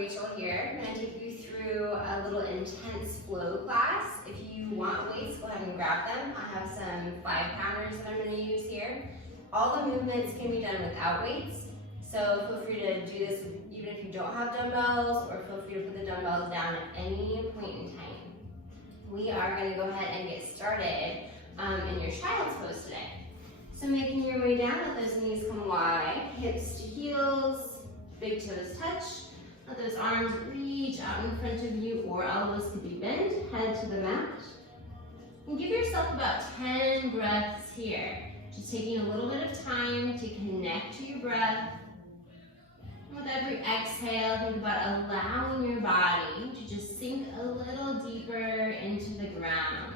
Rachel here. I'm going to take you through a little intense flow class. If you want weights, go ahead and grab them. I have some 5-pounders that I'm going to use here. All the movements can be done without weights, so feel free to do this even if you don't have dumbbells, or feel free to put the dumbbells down at any point in time. We are going to go ahead and get started in your child's pose today. So making your way down, let those knees come wide, hips to heels, big toes touch. Let those arms reach out in front of you, or elbows can be bent, head to the mat. And give yourself about 10 breaths here. Just taking a little bit of time to connect to your breath. With every exhale, think about allowing your body to just sink a little deeper into the ground.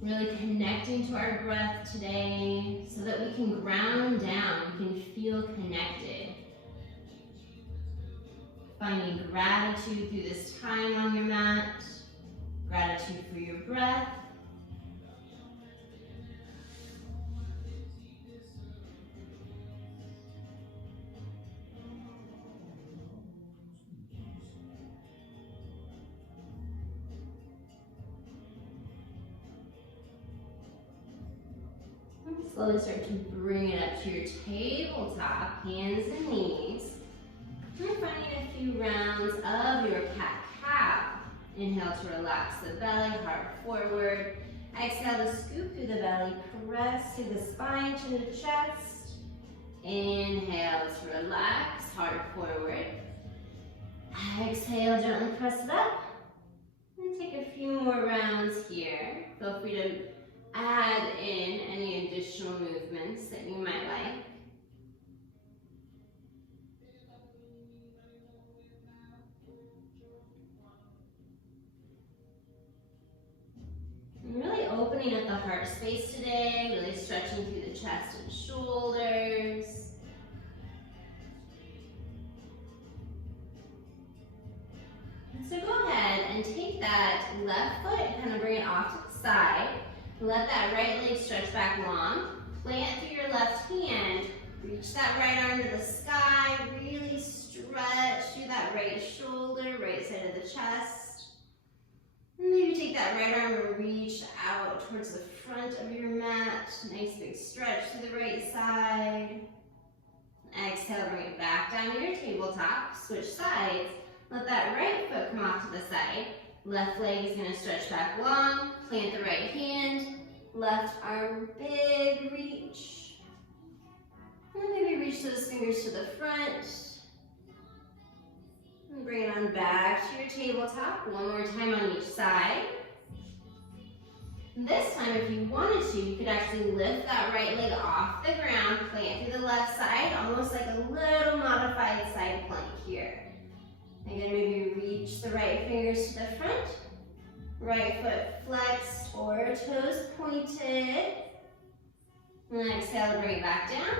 Really connecting to our breath today so that we can ground down, we can feel connected. Finding gratitude through this time on your mat, gratitude for your breath. Slowly start to bring it up to your tabletop, hands and knees. We're finding a few rounds of your cat-cow. Inhale to relax the belly, heart forward. Exhale to scoop through the belly, press through the spine to the chest. Inhale to relax, heart forward. Exhale, gently press it up. And take a few more rounds here. Feel free to add in any additional movements that you might like. And really opening up the heart space today, really stretching through the chest and shoulders. And so go ahead and take that left foot and kind of bring it off to the side. Let that right leg stretch back long. Plant through your left hand. Reach that right arm to the sky. Really stretch through that right shoulder, right side of the chest. And maybe take that right arm and reach out towards the front of your mat. Nice big stretch to the right side. Exhale, bring it back down to your tabletop. Switch sides. Let that right foot come off to the side. Left leg is going to stretch back long. Plant the right hand. Left arm, big reach. And maybe reach those fingers to the front. And bring it on back to your tabletop. One more time on each side. And this time, if you wanted to, you could actually lift that right leg off the ground. Plant through the left side, almost like a little modified side plank here. Again, maybe reach the right fingers to the front. Right foot flexed or toes pointed. And exhale, bring it back down.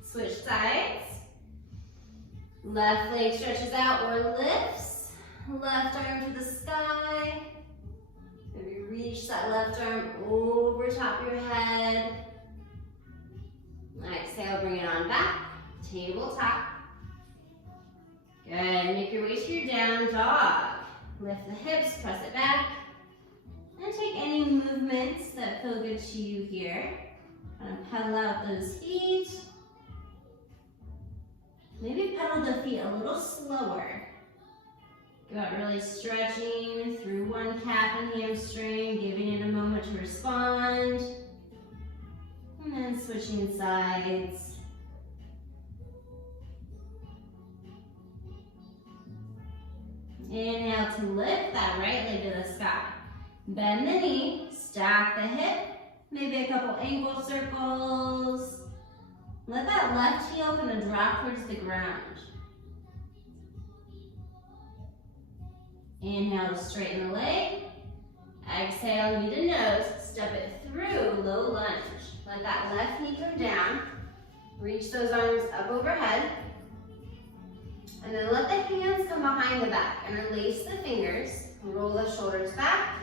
Switch sides. Left leg stretches out or lifts. Left arm to the sky. Maybe reach that left arm over top your head. Exhale, bring it on back. Tabletop. Good, make your way to your down dog. Lift the hips, press it back. And take any movements that feel good to you here. Kind of pedal out those feet. Maybe pedal the feet a little slower. Go out really stretching through one calf and hamstring, giving it a moment to respond. And then switching sides. Inhale to lift that right leg to the sky. Bend the knee, stack the hip, maybe a couple ankle circles. Let that left heel kind of drop towards the ground. Inhale to straighten the leg. Exhale, knee to nose, step it through, low lunge. Let that left knee come down. Reach those arms up overhead. And then let the hands come behind the back and release the fingers. Roll the shoulders back.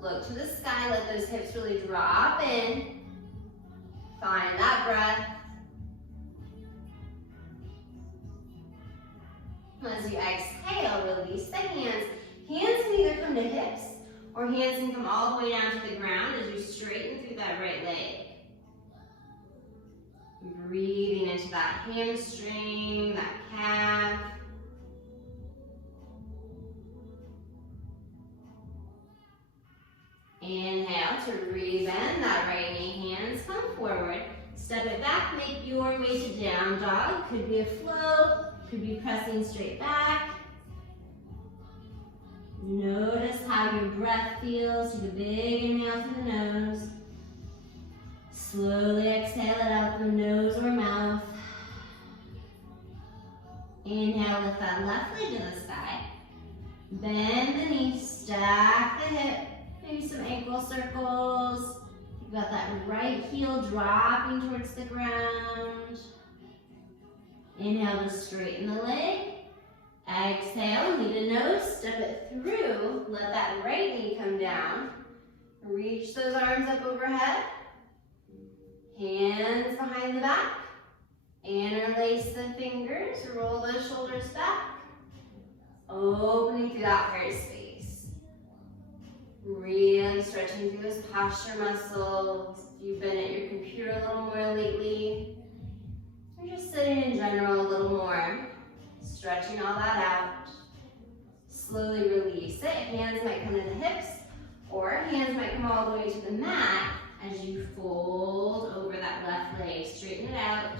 Look to the sky, let those hips really drop in. Find that breath. as you exhale, release the hands. Hands can either come to hips or hands can come all the way down to the ground as you straighten through that right leg. Breathing into that hamstring, that calf. Inhale to rebend that right knee, hands come forward. Step it back, make your way to down dog. Could be a flow, could be pressing straight back. Notice how your breath feels. Take a big inhale through the nose. Slowly exhale it out the nose or mouth. Inhale, lift that left leg to the sky. Bend the knee, stack the hip. Maybe some ankle circles. You've got that right heel dropping towards the ground. Inhale to straighten the leg. Exhale, knee to nose, step it through. Let that right knee come down. Reach those arms up overhead. Hands behind the back. Interlace the fingers, roll those shoulders back. Opening through that heart space. Really stretching through those posture muscles. If you've been at your computer a little more lately, or just sitting in general a little more, stretching all that out. Slowly release it. Hands might come to the hips, or hands might come all the way to the mat as you fold over that left leg. Straighten it out.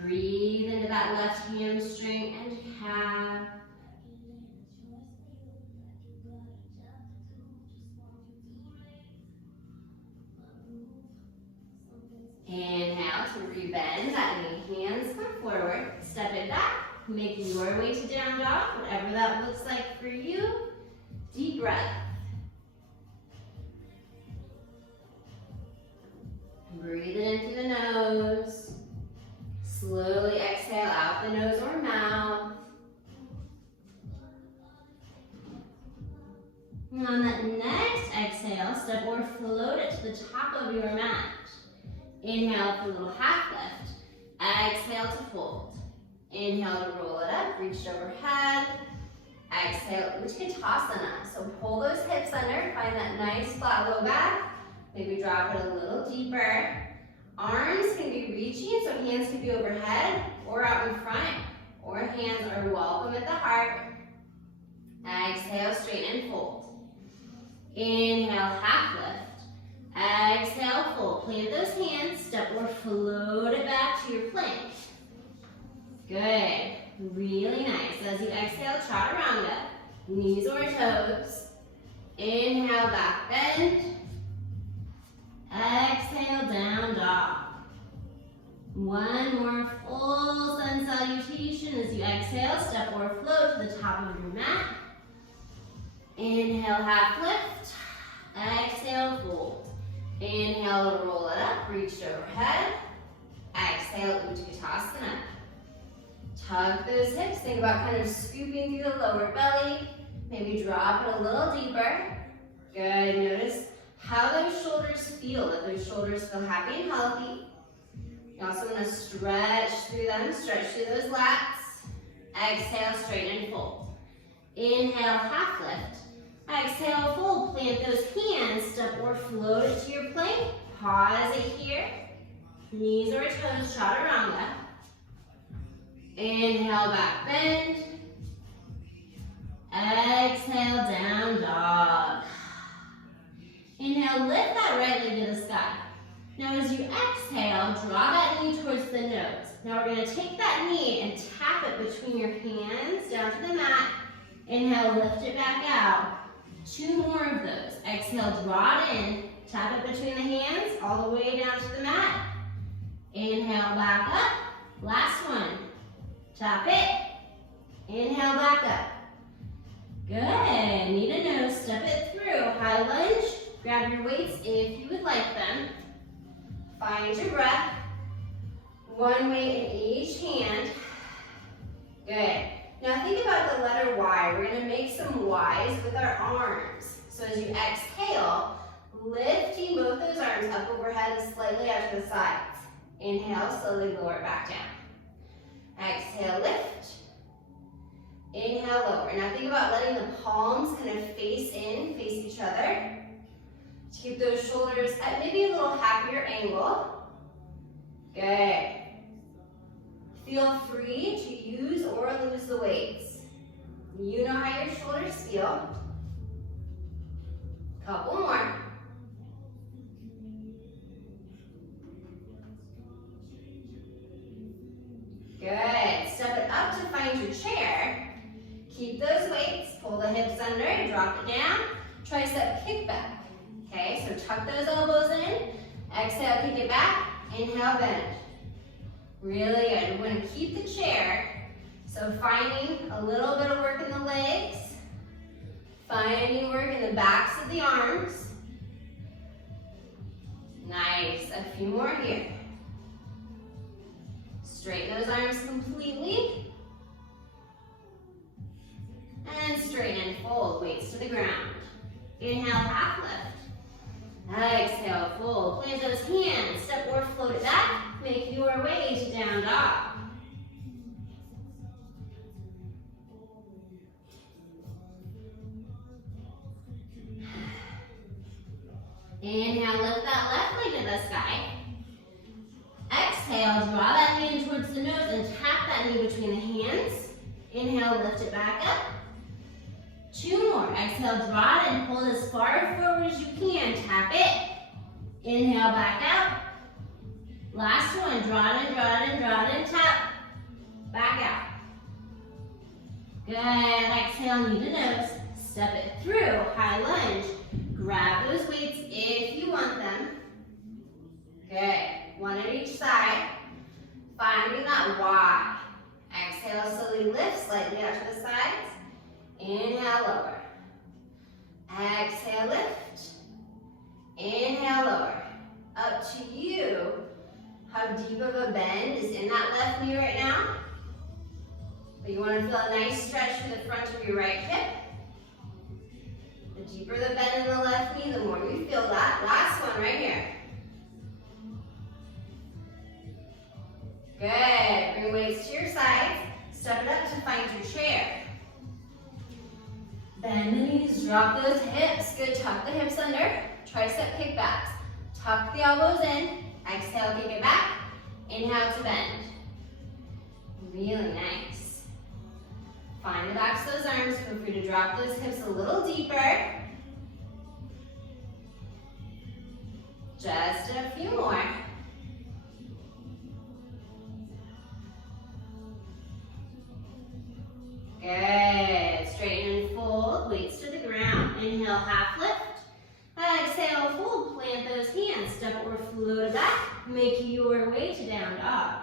Breathe into that left hamstring and calf. Inhale to rebend that knee, hands come forward, step it back, make your way to down dog, whatever that looks like for you. Deep breath. Breathe it in through the nose. Slowly exhale out the nose or mouth. And on that next exhale, step or float it to the top of your mat. Inhale for a little half lift. Exhale to fold. Inhale to roll it up, reach overhead. Exhale, Utkatasana. So pull those hips under, find that nice flat low back. Maybe drop it a little deeper. Arms can be reaching, so hands can be overhead or out in front, or hands are welcome at the heart. Exhale, straighten and fold. Inhale, half lift. Exhale, fold. Plant those hands, step or float it back to your plank. Good. Really nice. As you exhale, chaturanga. Knees or toes. Inhale, back bend. Exhale, down dog. One more full sun salutation as you exhale, step or float to the top of your mat. Inhale, half lift. Exhale, fold. Inhale, roll it up, reach overhead. Exhale, Utkatasana. Tug those hips, think about kind of scooping through the lower belly. Maybe drop it a little deeper. Good, notice how those shoulders feel, that those shoulders feel happy and healthy. You also want to stretch through them, stretch through those lats. Exhale, straighten and fold. Inhale, half lift. Exhale, fold. Plant those hands, step or float it to your plank. Pause it here. Knees or toes, chaturanga. Inhale, back bend. Exhale, down dog. Inhale, lift that right leg to the sky. Now as you exhale, draw that knee towards the nose. Now we're going to take that knee and tap it between your hands down to the mat. Inhale, lift it back out. 2 more of those. Exhale, draw it in. Tap it between the hands all the way down to the mat. Inhale, back up. Last one. Tap it. Inhale, back up. Good. Knee to nose. Step it through. High lunge. Grab your weights if you would like them. Find your breath. 1 weight in each hand. Good. Now think about the letter Y. We're going to make some Ys with our arms. So as you exhale, lifting both those arms up overhead and slightly out to the sides. Inhale, slowly lower it back down. Exhale, lift. Inhale, lower. Now think about letting the palms kind of face in, face each other. Keep those shoulders at maybe a little happier angle. Good. Feel free to use or lose the weights. You know how your shoulders feel. Couple more. Good. Step it up to find your chair. Keep those weights. Pull the hips under, drop it down. Tricep kickback. Okay, so tuck those elbows in. Exhale, kick it back. Inhale, bend. Really good. We're going to keep the chair. So finding a little bit of work in the legs. Finding work in the backs of the arms. Nice. A few more here. Straighten those arms completely. And straighten and fold. Weights to the ground. Inhale, half lift. Exhale, fold. Plant those hands. Step or float it back. Make your way to down dog. Inhale, lift that left leg to the sky. Exhale, draw that hand towards the nose and tap that knee between the hands. Inhale, lift it back up. 2 more. Exhale, draw it and hold as far forward as you can. Tap it. Inhale, back out. Last one. Draw it in, draw it in, draw it in. Tap. Back out. Good. Exhale, knee to nose. Step it through. High lunge. Grab those weights if you want them. Good. One on each side. Finding that Y. Exhale, slowly lift slightly out to the sides. Inhale, lower. Exhale, lift. Inhale, lower. Up to you. How deep of a bend is in that left knee right now? But you want to feel a nice stretch through the front of your right hip. The deeper the bend in the left knee, the more you feel that. Last one right here. Good. Bring weights to your sides. Step it up to find your chair. Bend the knees, drop those hips. Good, tuck the hips under. Tricep kickbacks. Tuck the elbows in. Exhale, kick it back. Inhale to bend. Really nice. Find the backs of those arms. Feel free to drop those hips a little deeper. Just a few more. Good. Straighten and fold. Weights to the ground. Inhale, half lift. Exhale, fold. Plant those hands. Step or float it back. Make your way to down dog.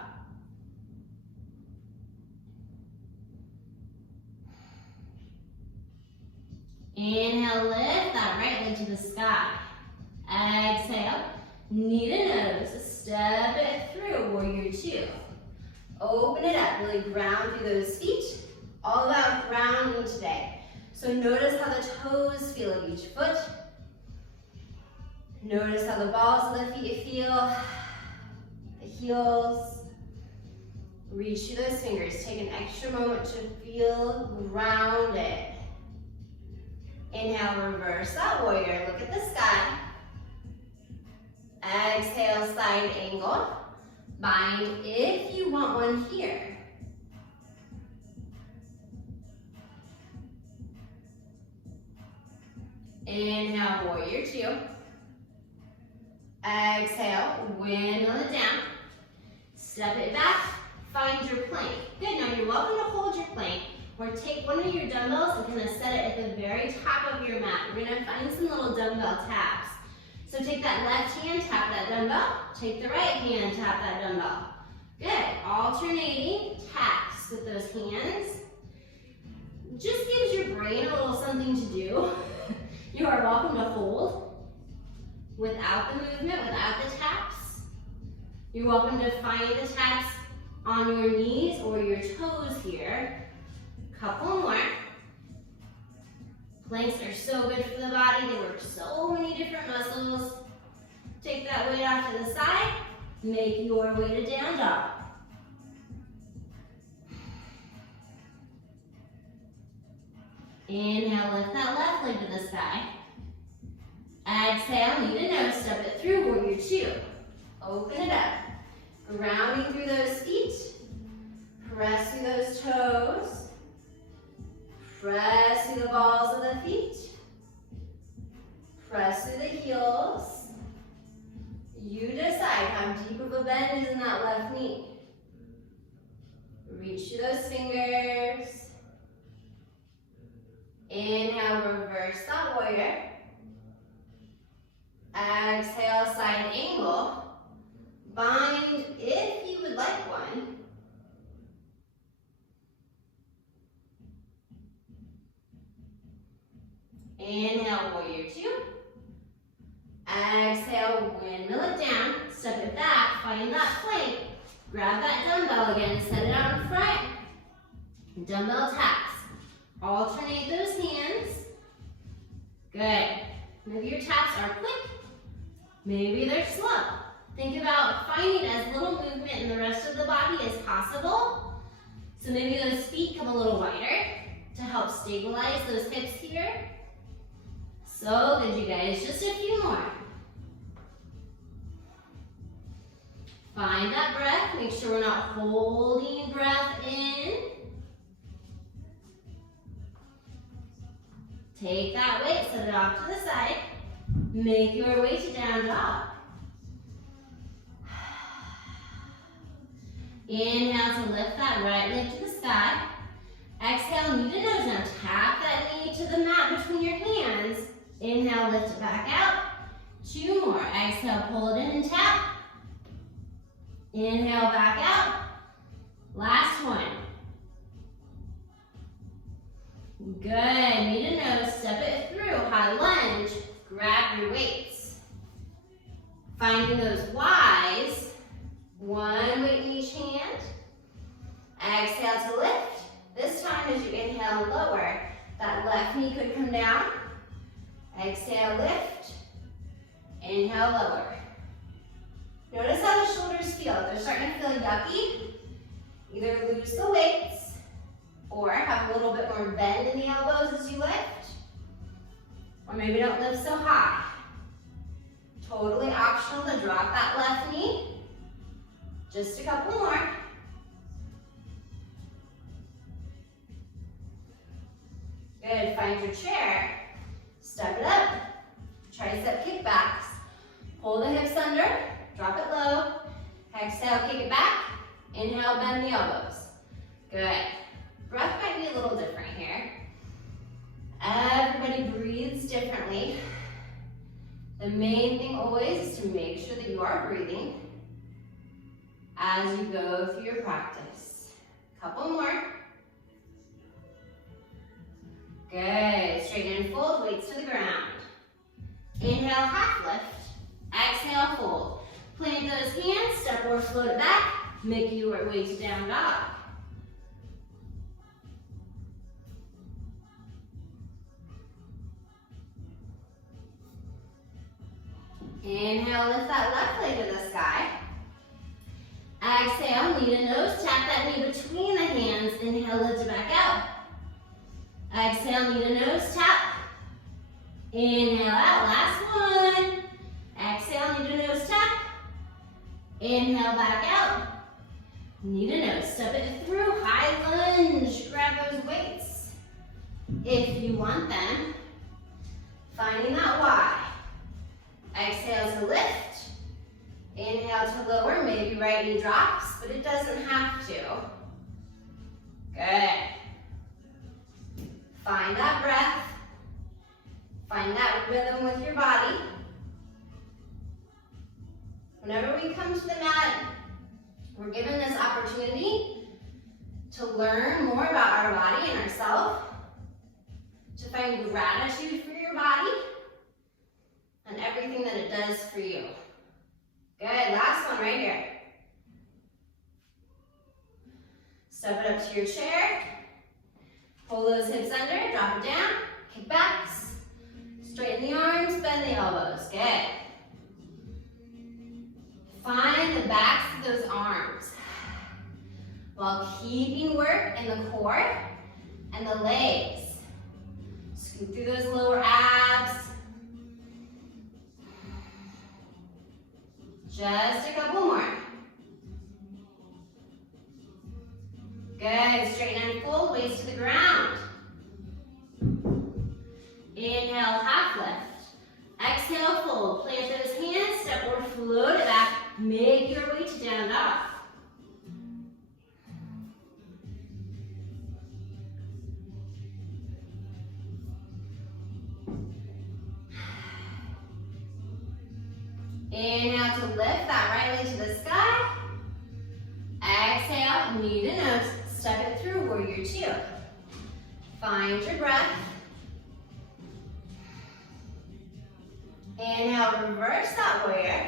Inhale, lift that right leg to the sky. Exhale, knee to nose. Step it through, warrior 2. Open it up. Really ground through those feet. All about grounding today. So notice how the toes feel of each foot. Notice how the balls of the feet feel. The heels. Reach through those fingers. Take an extra moment to feel grounded. Inhale, reverse that warrior. Look at the sky. Exhale, side angle. Bind if you want one here. Inhale, warrior 2. Exhale, windmill it down. Step it back, find your plank. Good, now you're welcome to hold your plank or take one of your dumbbells and kind of set it at the very top of your mat. We're gonna find some little dumbbell taps. So take that left hand, tap that dumbbell. Take the right hand, tap that dumbbell. Good, alternating taps with those hands. Just gives your brain a little something to do. You are welcome to hold without the movement, without the taps. You're welcome to find the taps on your knees or your toes here. Couple more. Planks are so good for the body. They work so many different muscles. Take that weight off to the side. Make your way to down dog. Inhale, lift that left leg to the sky. Exhale, knee to nose, step it through, warrior two. Open it up. Grounding through those feet. Press through those toes. Press through the balls of the feet. Press through the heels. You decide how deep of a bend is in that left knee. Reach through those fingers. Inhale, reverse that warrior. Exhale, side angle. Bind if you would like one. Inhale, warrior two. Exhale, windmill it down. Step it back, find that plank. Grab that dumbbell again, set it out in front. Dumbbell taps. Alternate those hands. Good. Maybe your taps are quick. Maybe they're slow. Think about finding as little movement in the rest of the body as possible. So maybe those feet come a little wider to help stabilize those hips here. So good, you guys. Just a few more. Find that breath. Make sure we're not holding breath in. Take that weight, set it off to the side. Make your way to down dog. Inhale to lift that right leg to the sky. Exhale, knee to nose. Now tap that knee to the mat between your hands. Inhale, lift it back out. Two more. Exhale, pull it in and tap. Inhale, back out. Last one. Good. Knee to nose. Step it through. High lunge. Grab your weights. Finding those Ys. One weight in each hand. Exhale to lift. This time as you inhale and lower, that left knee could come down. Exhale, lift. Inhale, lower. Notice how the shoulders feel. If they're starting to feel yucky, either lose the weights or have a little bit more bend in the elbows as you lift. Or maybe don't lift so high. Totally optional to drop that left knee. Just a couple more. Good, find your chair. Step it up. Tricep kickbacks. Pull the hips under, drop it low. Exhale, kick it back. Inhale, bend the elbows. Good. Breath might be a little different here. Everybody breathes differently. The main thing always is to make sure that you are breathing as you go through your practice. Couple more. Good. Straighten and fold, weights to the ground. Inhale, half lift. Exhale, fold. Plant those hands, step or float it back. Make your way to down dog. Inhale, lift that left leg to the sky. Exhale, knee to nose, tap that knee between the hands. Inhale, lift it back out. Exhale, knee to nose, tap. Inhale out, last one. Exhale, knee to nose, tap. Inhale, back out. Knee to nose, step it through, high lunge. Grab those weights if you want them. Finding that Y. Exhale to lift. Inhale to lower, maybe right knee drops, but it doesn't have to. Good. Find that breath. Find that rhythm with your body. Whenever we come to the mat, we're given this opportunity to learn more about our body and ourselves, to find gratitude for your body and everything that it does for you. Good, last one right here. Step it up to your chair. Pull those hips under, drop it down, kick backs. Straighten the arms, bend the elbows. Good. Find the backs of those arms while keeping work in the core and the legs. Scoop through those lower abs. Just a couple more. Good, straighten and fold, waist to the ground. Inhale, half lift. Exhale, fold. Plant those hands, step forward, float it back. Make your way to down dog. Inhale to lift that right leg to the sky. Exhale, knee to nose. Step it through, warrior two. Find your breath. Inhale, reverse that warrior.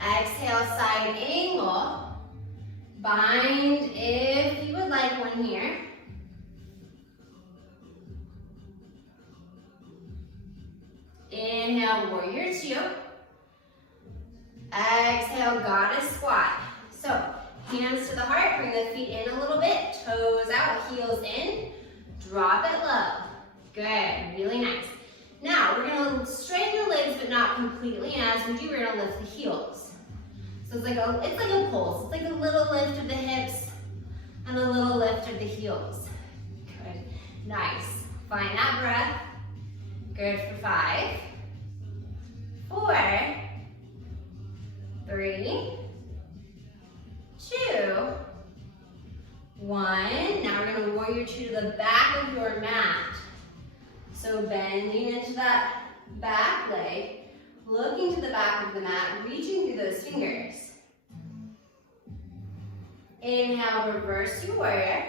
Exhale, side angle. Bind if you would like one here. Inhale, warrior two. Exhale, goddess squat. So, hands to the heart, bring the feet in a little bit, toes out, heels in, drop it low. Good, really nice. Now, we're gonna straighten the legs, but not completely, and as we do, we're gonna lift the heels. So it's like a pulse. It's like a little lift of the hips and a little lift of the heels. Good, nice. Find that breath. Good for 5, 4, 3, 2, 1. Now we're gonna warrior two to the back of your mat. So bending into that back leg, looking to the back of the mat, reaching through those fingers. Inhale, reverse your warrior.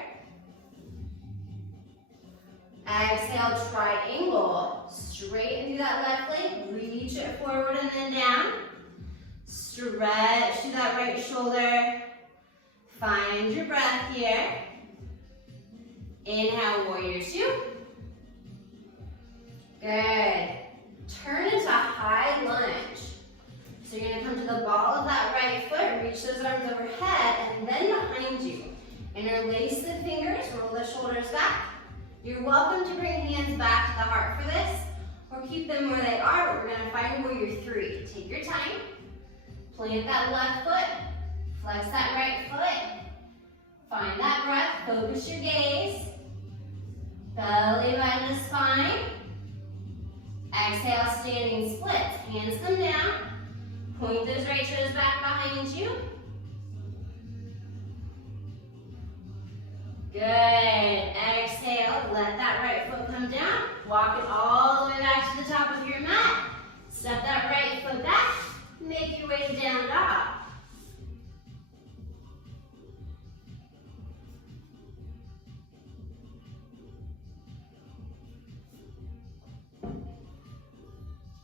Exhale, triangle. Straighten through that left leg, reach it forward and then down. Stretch through that right shoulder. Find your breath here. Inhale, warrior two. Good. Turn into high lunge. So you're gonna come to the ball of that right foot, reach those arms overhead, and then behind you. Interlace the fingers, roll the shoulders back. You're welcome to bring hands back to the heart for this, or keep them where they are, but we're gonna find warrior three. Take your time, plant that left foot, flex that right foot, find that breath, focus your gaze, belly button the spine. Exhale, standing splits, hands come down, point those right toes back behind you. Good, exhale, let that right foot come down, walk it all the way back to the top of your mat. Step that right foot back, make your way to down dog.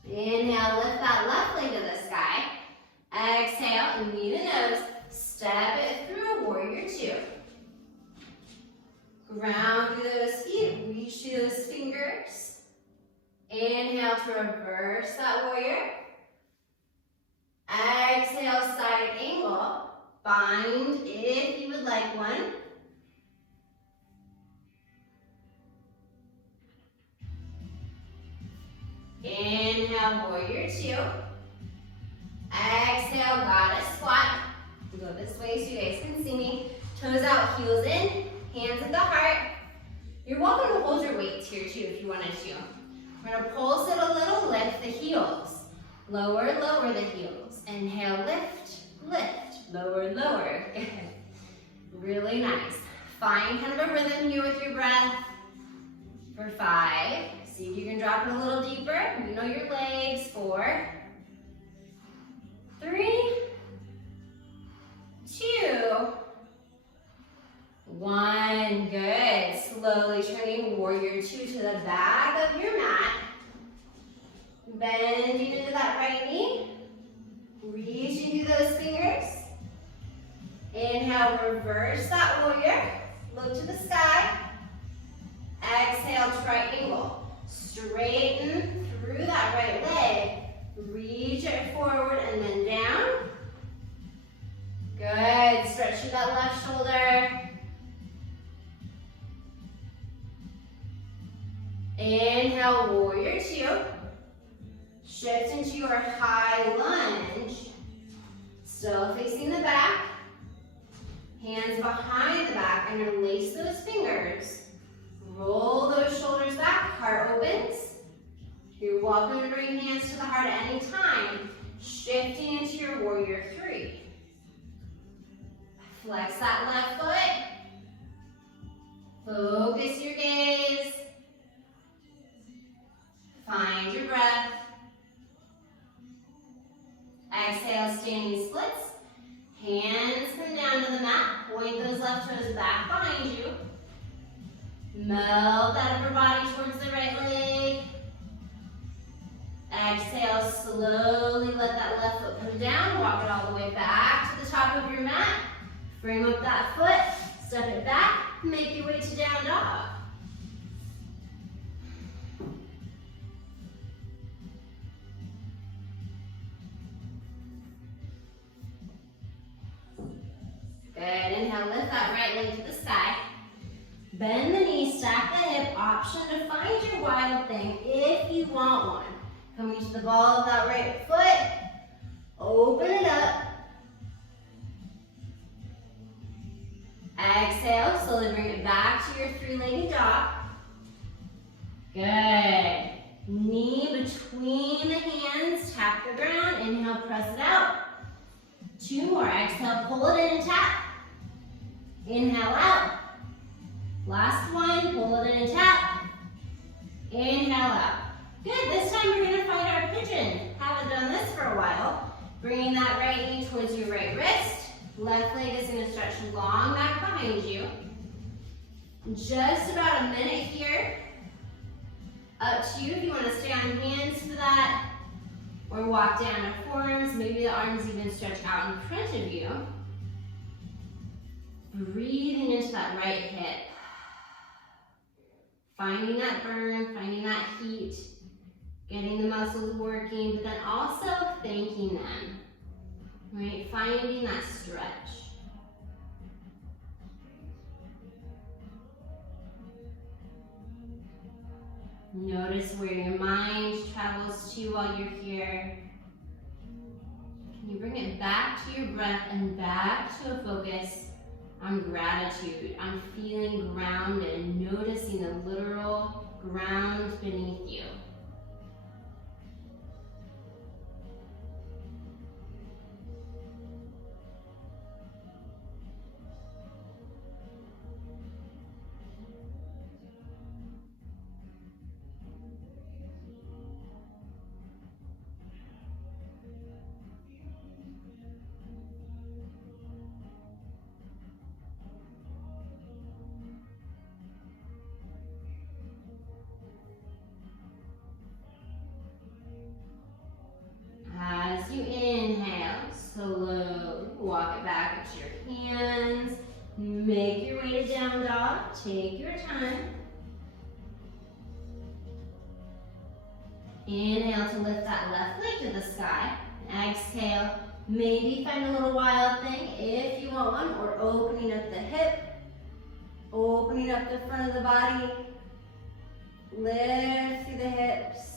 Inhale, lift that left leg to the sky. Exhale, knee to nose, step it through, warrior two. Ground through those feet, reach through those fingers. Inhale to reverse that warrior. Exhale, side angle. Bind if you would like one. Inhale, warrior two. Exhale, goddess squat. Go this way so you guys can see me. Toes out, heels in, hands at the heart. You're welcome to hold your weights here too if you wanted to. We're gonna pulse it a little, lift the heels. Lower, lower the heels. Inhale, lift, lift. Lower, lower. Good. Really nice. Find kind of a rhythm here with your breath. For 5. See if you can drop it a little deeper. You know your legs. 4, 3, 2, 1. Good. Slowly turning warrior two to the back of your mat. Bending into that right knee. Reaching through those fingers. Inhale, reverse that warrior. Look to the sky. Exhale, triangle. Straighten through that right leg. Reach it forward and then down. Good. Stretch through that left shoulder. Inhale, warrior two. Shift into your high lunge. Still facing the back. Hands behind the back, interlace those fingers. Roll those shoulders back, heart opens. You're welcome to bring hands to the heart at any time. Shifting into your warrior three. Flex that left foot. Focus your gaze. Find your breath. Exhale, standing splits. Hands come down to the mat. Point those left toes back behind you. Melt that upper body towards the right leg. Exhale, slowly let that left foot come down. Walk it all the way back to the top of your mat. Frame up that foot. Step it back. Make your way to down dog. Good. Inhale, lift that right leg to the sky. Bend the knee, stack the hip. Option to find your wild thing if you want one. Coming to the ball of that right foot. Open it up. Exhale, slowly bring it back to your three-legged dog. Good. Knee between the hands, tap the ground. Inhale, press it out. Two more. Exhale, pull it in and tap. Inhale out. Last one, pull it in and tap. Inhale out. Good, this time we're gonna find our pigeon. Haven't done this for a while. Bringing that right knee towards your right wrist. Left leg is gonna stretch long back behind you. Just about a minute here. Up to you if you wanna stay on hands for that, or walk down to forearms. Maybe the arms even stretch out in front of you. Breathing into that right hip. Finding that burn, finding that heat, getting the muscles working, but then also thanking them, right? Finding that stretch. Notice where your mind travels to while you're here. Can you bring it back to your breath and back to a focus on gratitude, on feeling grounded, noticing the literal ground beneath you. As you inhale, slowly walk it back up to your hands. Make your way to down dog. Take your time. Inhale to lift that left leg to the sky. Exhale, maybe find a little wild thing if you want one, or opening up the hip, opening up the front of the body. Lift through the hips.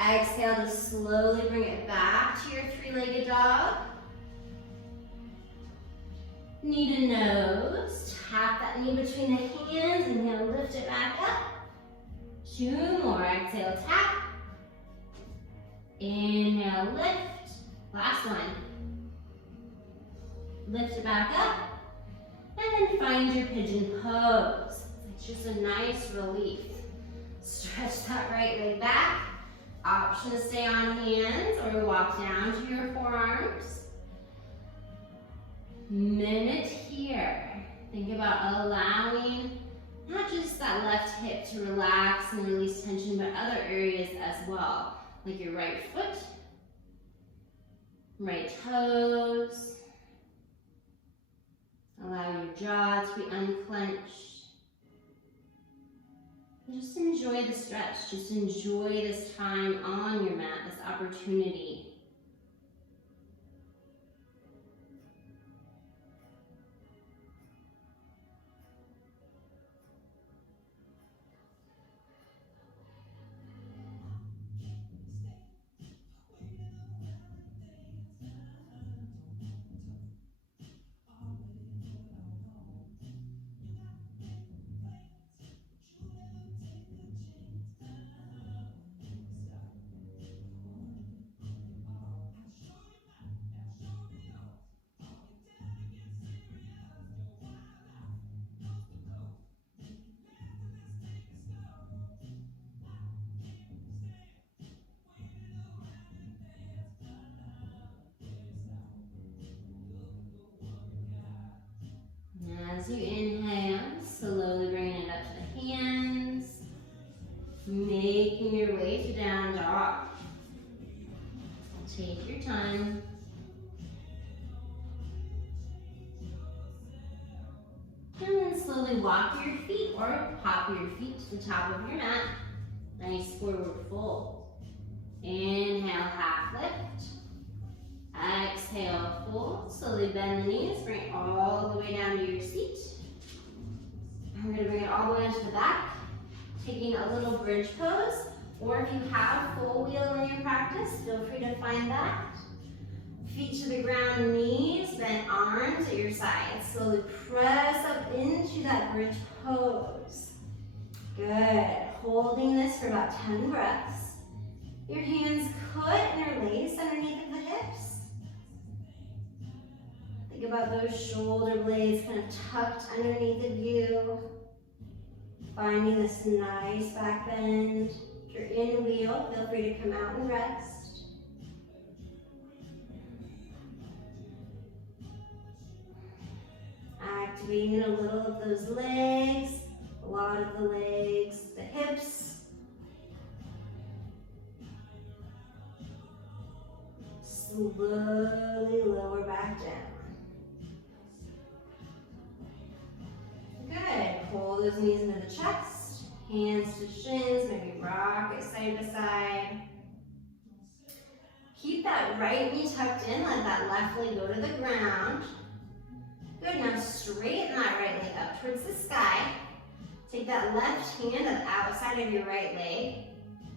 Exhale to slowly bring it back to your three-legged dog. Knee to nose. Tap that knee between the hands. Inhale, lift it back up. Two more. Exhale, tap. Inhale, lift. Last one. Lift it back up. And then find your pigeon pose. It's just a nice relief. Stretch that right leg back. Option to stay on hands or walk down to your forearms. Minute here. Think about allowing not just that left hip to relax and release tension, but other areas as well, like your right foot, right toes. Allow your jaw to be unclenched. Just enjoy the stretch. Just enjoy this time on your mat, this opportunity. you inhale, slowly bringing it up to the hands, making your way to down dog. Take your time. And then slowly walk your feet or pop your feet to the top of your mat. Nice forward fold. Inhale, half lift. Exhale, fold. Slowly bend the knees, bring it all the way down to your seat. And we're going to bring it all the way into the back, taking a little bridge pose, or if you have full wheel in your practice, feel free to find that. Feet to the ground, knees, bend arms at your sides. Slowly press up into that bridge pose. Good. Holding this for about 10 breaths. Your hands could interlace underneath of the hips. Think about those shoulder blades kind of tucked underneath of you. Finding this nice back bend. If you're in wheel, feel free to come out and rest. Activating a little of those legs, a lot of the legs, the hips. Slowly lower back down. Good. Pull those knees into the chest, hands to shins, maybe rock it side to side. Keep that right knee tucked in, let that left leg go to the ground. Good, now straighten that right leg up towards the sky. Take that left hand to the outside of your right leg.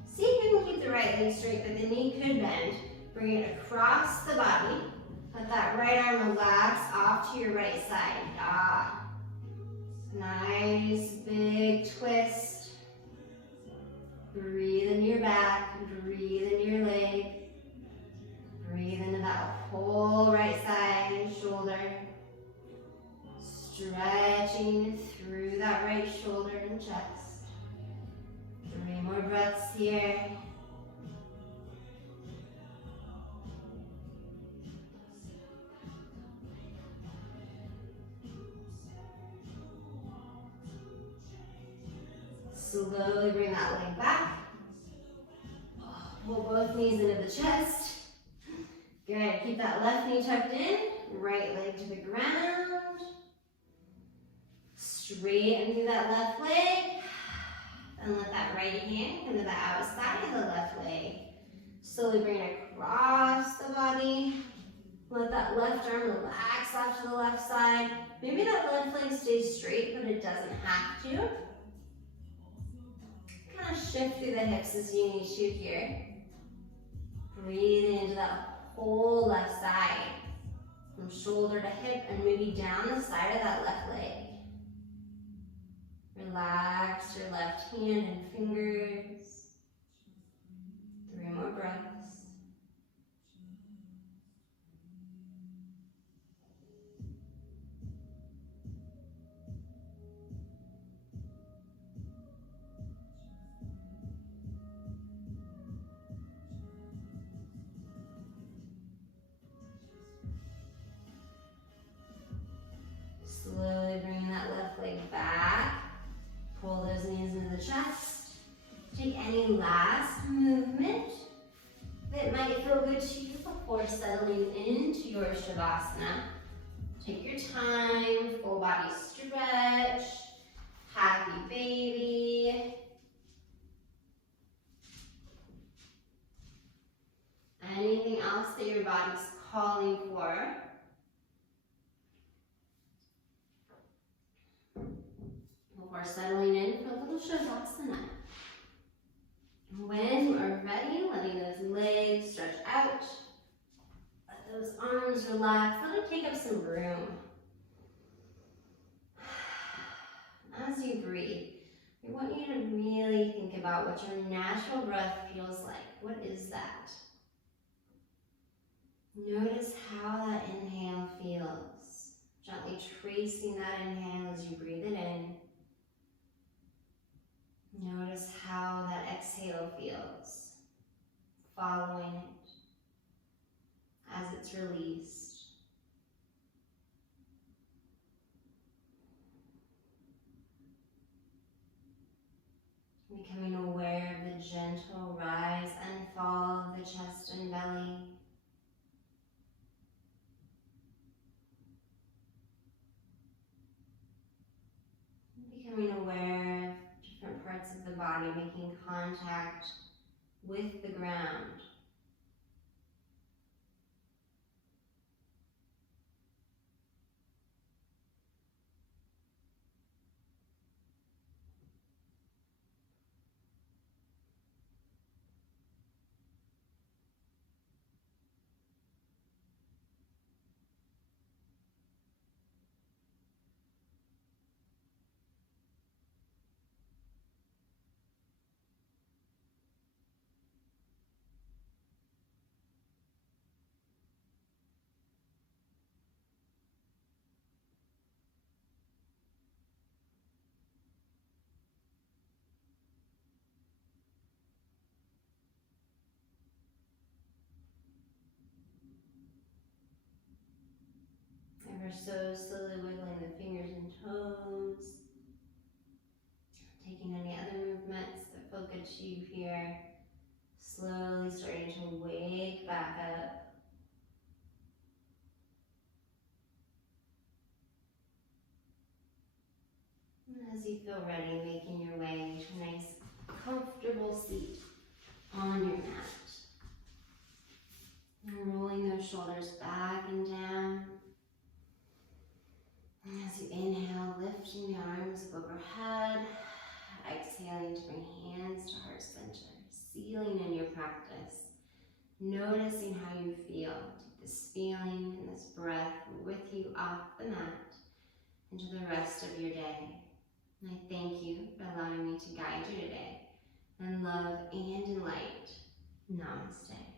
See if you can keep the right leg straight, but the knee could bend. Bring it across the body. Let that right arm relax off to your right side. Ah. Nice big twist. Breathe into your back, breathe into your leg. Breathe into that whole right side and shoulder. Stretching through that right shoulder and chest. 3 more breaths here. Slowly bring that leg back. Pull both knees into the chest. Good, keep that left knee tucked in, right leg to the ground. Straighten through that left leg. And let that right hand come to the outside of the left leg. Slowly bring it across the body. Let that left arm relax off to the left side. Maybe that left leg stays straight, but it doesn't have to. Kind of shift through the hips as you need to here. Breathing into that whole left side. From shoulder to hip and maybe down the side of that left leg. Relax your left hand and fingers. 3 more breaths. Slowly bringing that left leg back. Pull those knees into the chest. Take any last movement that might feel good to you before settling into your Shavasana. Take your time, full body stretch, happy baby. Anything else that your body's calling for. Before settling in for a little Shavasana. When you are ready, letting those legs stretch out. Let those arms relax. Let it take up some room. As you breathe, we want you to really think about what your natural breath feels like. What is that? Notice how that inhale feels. Gently tracing that inhale as you breathe it in. Notice how that exhale feels, following it as it's released. Becoming aware of the gentle rise and fall of the chest and belly. Becoming aware of different parts of the body making contact with the ground. Ever so slowly wiggling the fingers and toes. Taking any other movements that feel good to you here. Slowly starting to wake back up. And as you feel ready, making your way to a nice, comfortable seat on your mat. And rolling those shoulders back and down. And as you inhale, lifting the arms up overhead. Exhaling to bring hands to heart center. Sealing in your practice. Noticing how you feel. Take this feeling and this breath with you off the mat into the rest of your day. And I thank you for allowing me to guide you today in love and in light. Namaste.